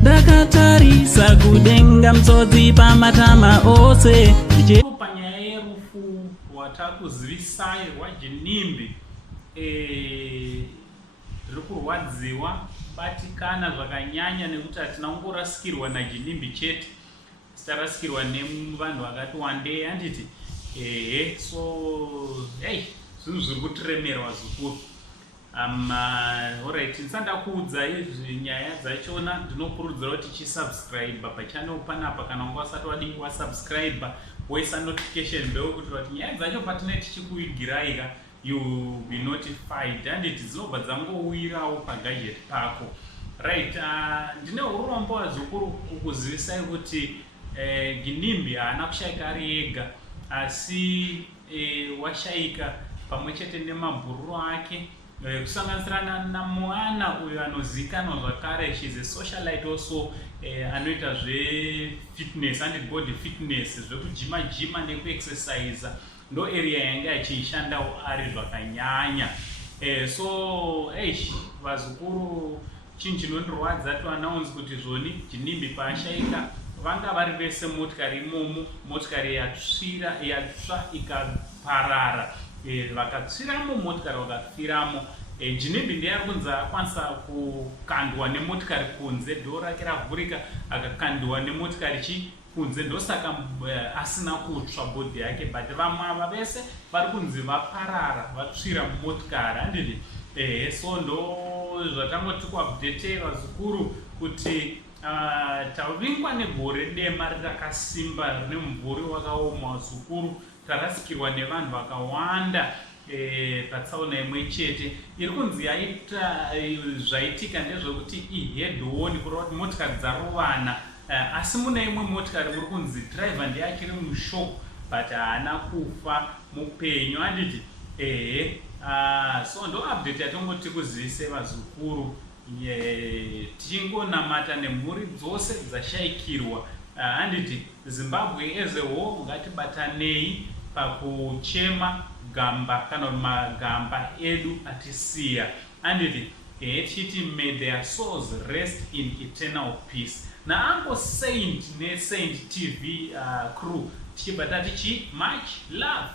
Ndakatarisa kudenga mtsotsi pamatama ose panyaya yerufu watakuzivisai rwajenimbi riri kurwadziwa batikana zvakanyanya nekuti hatina kungorasikirwa najenimbi chete, tarasikirwa nevanhu vakati wandei handiti so zvinhu zviri kutiremerwa zvikuru. Alright, ndisanda kuudza izvi nyaya dzachona ndinokurudzira kuti chisubscribe pachannel panapa kana wanga usati wadii wasubscribe woisa notification bell kuti kuti nyaya dzacho patinenge tichikuigiraika you be notified handiti dzinobva dzangowirawo pagadget pako. Right, ndine urombo zvikuru kukuzivisai kuti Ginimbi haana kushaika ari ega, asi washaika pamwe chete nemabhururu ake, kusanganisira namwana uyo anozikanwa zvakare, she's a socialite also, anoita zvefitness and body fitness, zvekujima nekuexercise, ndo area yanga achishandawo ari zvakanyanya. So vazukuru chinhu chinondirwadza toannounce kuti zvoni Ginimbi paashaika vanga vari vese motikari imomo, motikari yatsva ikaparara, vakatsviramo motikari vakafiramo. Ginimbi ndiye ari kunzi akwanisa kukandwa nemotikari kunze, dhoo rake ravhurika akakandwa nemotikari kunze, ndosaka asina kutsva bhodhi yake, but vamwe ava vese vari kunzi vaparara vatsvira mumotikari handiti. So ndo zvatangoti kuupdatera zvikuru kuti tavingwa negore dema rakasimba rine mumvuri wakaoma zvikuru, tarasikirwa nevanhu vakawanda patsaona imwe chete. Iri kunzi yaita zvaitika ndezvekuti ihead on kureva kuti motikari dzarovana, asi mune imwe motikari muri kunzi driver ndiye achiri mushoko but haana kufa mupenyu handiti. So ndo update yatongoti kuzivise vazukuru, tichingonamata nemhuri dzose dzashaikirwa handiti. Zimbabwe as a whole ngatibatanei pakuchema gamba kana magamba edu atisiya handiti. Tichiti may their souls rest in eternal peace. Naango Saint ne Saint TV crew tichibata tichi much love.